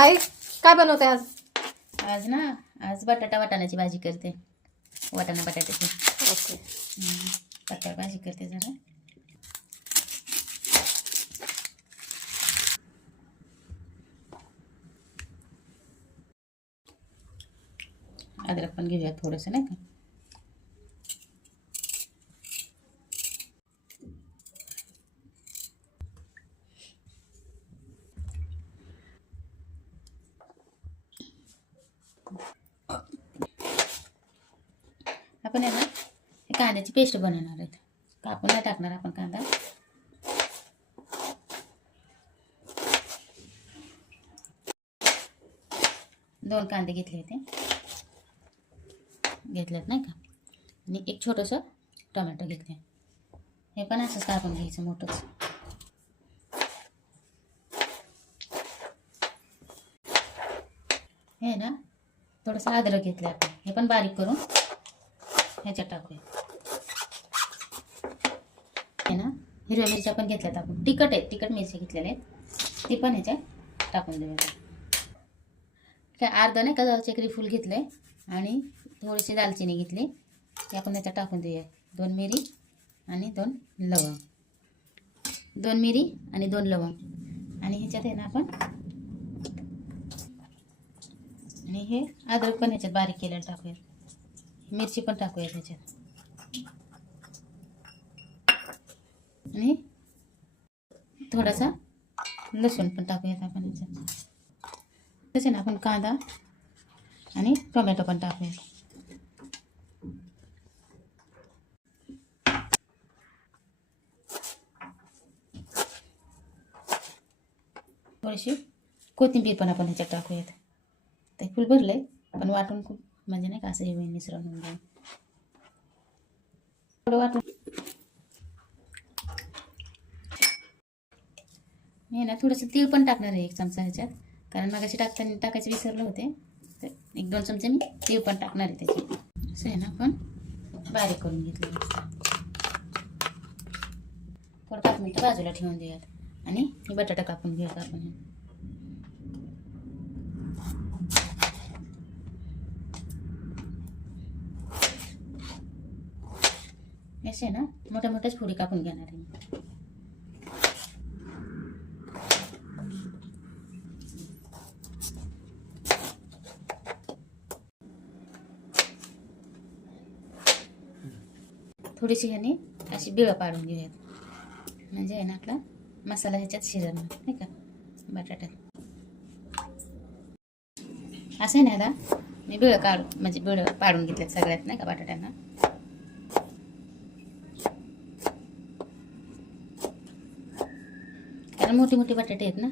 आई काय बनवते आज? आज ना आज बटाटा वाटाण्याची भाजी करते. वाटाणा बटाट्याची. ओके. हम्म, बटाटा भाजी करते जरा. अद्रक पण घेऊया थोडंसं नाही का? कांद्याची पेस्ट बनवणार आहेत. कापून नाही टाकणार आपण कांदा. दोन कांदे घेतले होते. घेतलेत नाही का? आणि एक छोटंसं टोमॅटो घेतले. हे पण असंच कापून घ्यायचं मोठंच. हे ना थोडंसं अद्रक घेतलं आपण. हे पण बारीक करून ह्याच्यात टाकूया हे ना हिरव्या मिरच्या पण घेतल्या आपण. तिखट आहेत तिखट मिरची घेतलेल्या आहेत. ती पण ह्याच्यात टाकून देऊया. काय अर्धा नाही का चक्री फूल घेतलं आहे आणि थोडीशी दालचिनी घेतली. ती आपण ह्याच्यात टाकून देऊया. दोन मिरी आणि दोन लवंग. दोन मिरी आणि दोन लवंग. आणि ह्याच्यात आहे ना आपण आणि हे अद्रक पण ह्याच्यात बारीक केल्यावर टाकूया मिरची पण टाकूया त्याच्यात आणि थोडासा लसूण पण टाकूयात आपण याच्यात तसे ना आपण कांदा आणि टोमॅटो पण टाकूयात. थोडीशी कोथिंबीर पण आपण ह्याच्यात टाकूयात. ते फुल भरलंय पण वाटून खूप म्हणजे नाही का असं हे होईल मिश्रण होऊन जाईल. थोडं वाटून मी ना थोडंसं तीळ पण टाकणार आहे एक चमचा ह्याच्यात. कारण मगाशी टाकताना टाकायचे विसरले होते. तर एक दोन चमचे मी तीळ पण टाकणार आहे त्याचे असं आहे ना आपण? बारीक करून घेतलं थोडं पाच मिनटं बाजूला ठेवून देऊयात. आणि हे बटाटा कापून घेऊयात आपण. असे ना मोठ्या मोठ्याच फोडी कापून घेणार आहे थोडीशी ह्याने अशी बिळं पाडून घेऊयात. म्हणजे आहे ना आपला मसाला ह्याच्यात शिजवणार नाही का? बटाट्यात. असं आहे ना आता? मी बिळं काढ म्हणजे बिळं पाडून घेतल्यात सगळ्यात नाही का बटाट्यांना? कारण मोठे मोठे बटाटे आहेत ना?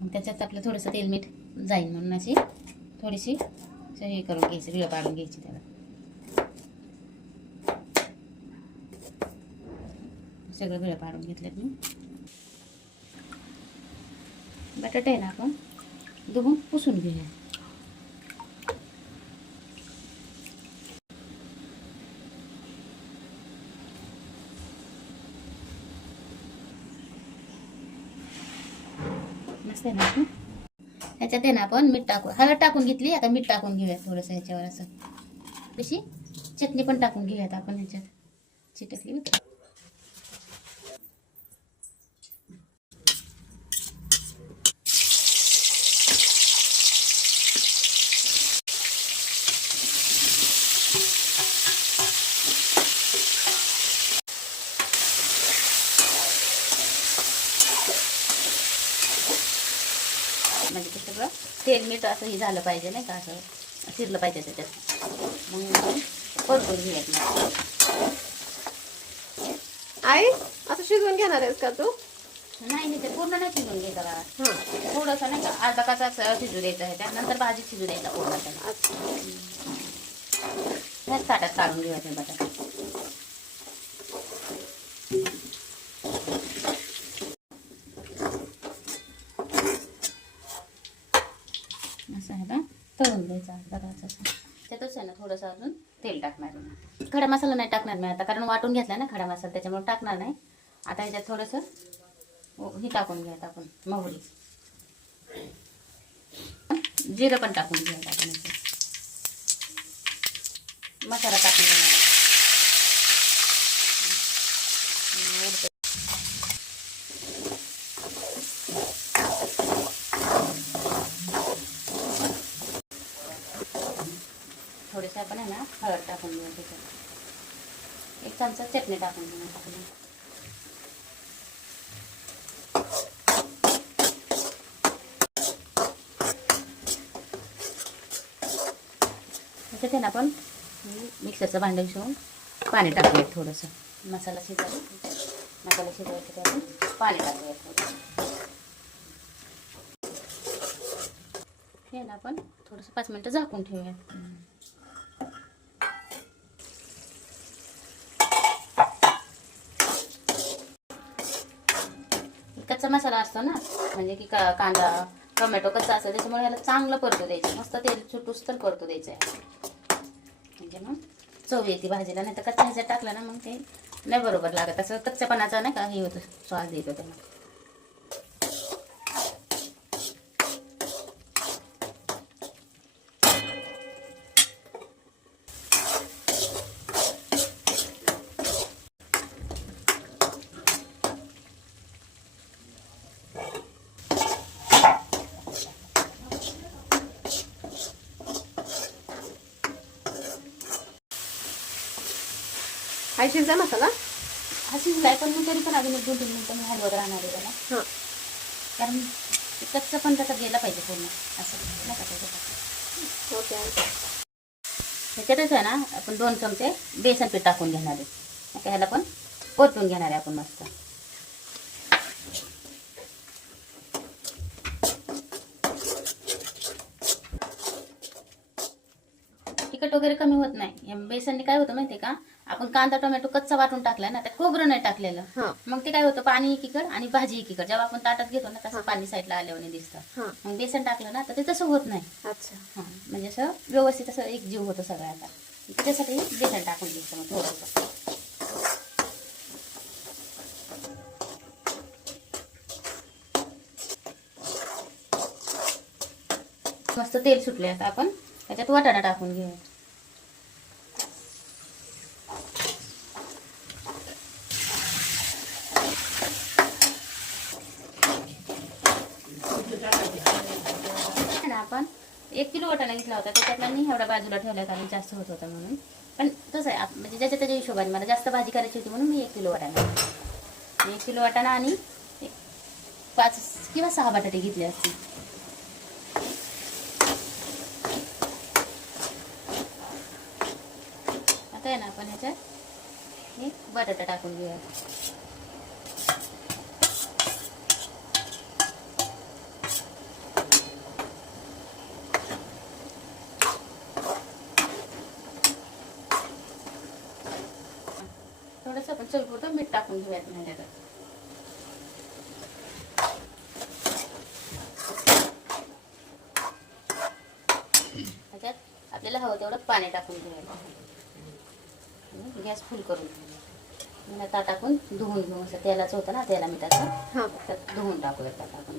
मग त्याच्यात आपलं थोडंसं तेल मीठ जाईल म्हणून अशी थोडीशी हे करून घ्यायची बिळं पाडून घ्यायची त्याला. सगळं वेळ पाडून घेतलेत मी. बटाटा आहे ना आपण धुवून पुसून घेऊया. मस्त आहे ना आपण? ह्याच्यात आहे ना आपण मीठ टाकू हळद टाकून घेतली आता मीठ टाकून घेऊया थोडंसं ह्याच्यावर असं. कशी? चटणी पण टाकून घेऊयात आपण ह्याच्यात. चिटकली बघ. म्हणजे ते सगळं. तेल मीठ असं हे झालं पाहिजे नाही का असं. शिरलं पाहिजे त्याच्यात. मग परतून मग. आई असं शिजवून घेणार आहेस का तू? नाही नाही ते पूर्ण नाही शिजून घ्यायचं हां. थोडंसं नाही का अर्धा तासाच शिजू द्यायचं आहे. त्यानंतर भाजी शिजू द्यायचा पूर्ण. त्याला ताटात काढून घेऊया ते बटाटा. असं आहे तळून द्यायचा अर्धा त्यातच आहे ना थोडंसं अजून तेल टाकणार आहे खडा मसाला नाही टाकणार मी आता कारण वाटून घेतला ना खडा मसाला त्याच्यामुळे टाकणार नाही. आता ह्याच्यात थोडंसं हे टाकून घ्यायचं आपण मोहरी. जिरं पण टाकून घ्यायचं आपण मसाला टाकून घ्यायचा थोडेसे आपण आहे ना हळद टाकून देणार त्याच्यात. एक चमचा चटणी टाकून देणार टाकून त्याच्यात आहे ना आपण मिक्सरचं भांडं घेऊन पाणी टाकूयात थोडंसं. मसाला शिजायला मसाला शिजवायचं त्यातून पाणी टाकूया थोडं हे ना आपण थोडंसं पाच मिनटं झाकून ठेवूया कच्चा मसाला असतो ना म्हणजे की का कांदा टोमॅटो कसा असतो त्याच्यामुळे ह्याला चांगलं परतू द्यायचं. मस्त तेल सुटूस तर परतू द्यायचं. आहे म्हणजे मग चव येते भाजीला नाही तर कच्च्या ह्याच्यात टाकलं ना मग ते नाही बरोबर लागत. असं कच्च्यापणाचा नाही का हे होतं स्वाद येतो त्याला. शिजला मसाला हा शिजलाय पण मग तरी पण अजून एक दोन तीन मिनिटं मी हलवत राहणार आहे त्याला. हां. कारण कच्चं पण त्याचा गेला पाहिजे पूर्ण असं. नाही का त्याच्यात? ओके आहे. ह्याच्यातच आहे ना आपण दोन चमचे बेसन पीठ टाकून घेणार आहे. का ह्याला पण परतून घेणार आहे आपण मस्त. तिखट वगैरे कमी होत नाही. बेसनने काय होतं माहितीये का? आपण कांदा टोमॅटो कच्चा वाटून टाकलाय ना त्या खोबरं नाही टाकलेलं. हां. मग ते काय होतं पाणी एकीकड आणि भाजी एकीकड. जेव्हा आपण ताटात घेतो ना तसं पाणी साईडला आल्यावर दिसतं. हां. मग बेसन टाकलं ना तर ते तसं होत नाही. अच्छा. हां म्हणजे असं व्यवस्थित असं एक जीव होतो सगळ्याचा त्याच्यासाठी बेसन टाकून घ्यायचं मग थोडंसं. मस्त तेल सुटले आता आपण. त्याच्यात वाटाणा टाकून घेऊया आहे ना आपण एक किलो वाटाणा घेतला होता त्याच्यातला मी एवढा बाजूला ठेवला कारण जास्त होत होता म्हणून. पण तसं आहे म्हणजे ज्याच्या त्याच्या हिशोबाने मला जास्त भाजी करायची होती म्हणून मी एक किलो वाटाणा एक किलो वाटाणा आणि एक पाच किंवा सहा बटाटे घेतले असतील आता आहे ना आपण ह्याच्यात एक बटाटा टाकून घेऊया चवीपुरतं मीठ टाकून घेऊयात ह्याच्यात त्याच्यात आपल्याला हवं तेवढं पाणी टाकून घेऊया गॅस फुल करून घेऊया आता टाकून धुवून घेऊ. असं तेलाचं होतं ना तेला मिठाचं? हां. त्यात धुवून टाकूया त्यात आपण.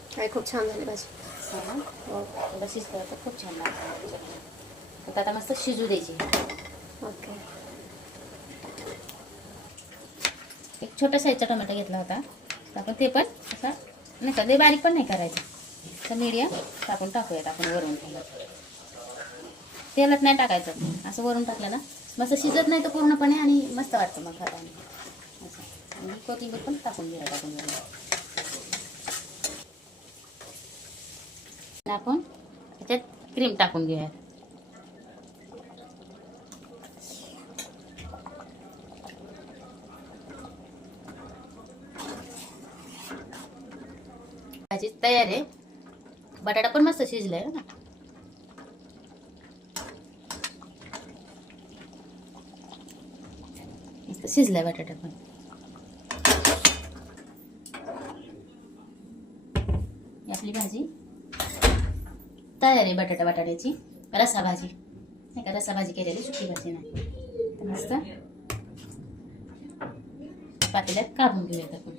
काय खूप छान झाली भाजी. शिजलं तर खूप छान लागतं आता आता मस्त शिजू द्यायची. ओके. एक छोटा साईजचा टोमॅटो घेतला होता. तर आपण ते पण असा नाही का लय बारीक पण नाही करायचं. तर मीडियम टाकून टाकूयात आपण वरून. तेलात नाही टाकायचं. असं वरून टाकलं ना मस्त शिजत नाही तर पूर्णपणे आणि मस्त वाटतं मग खाताना. असं. आणि कोथिंबीर पण टाकून घ्या टाकून घ्या आणि आपण त्याच्यात क्रीम टाकून घेऊया भाजी तयार आहे. बटाटा पण मस्त शिजलाय ना मस्त शिजलाय बटाटा पण. आपली भाजी. तयार आहे बटाटा बटाट्याची रसा भाजी नाही का? रसा भाजी केलेली सुकी भाजी नाही मस्त. पातेल्यात काढून घेऊयात आपण.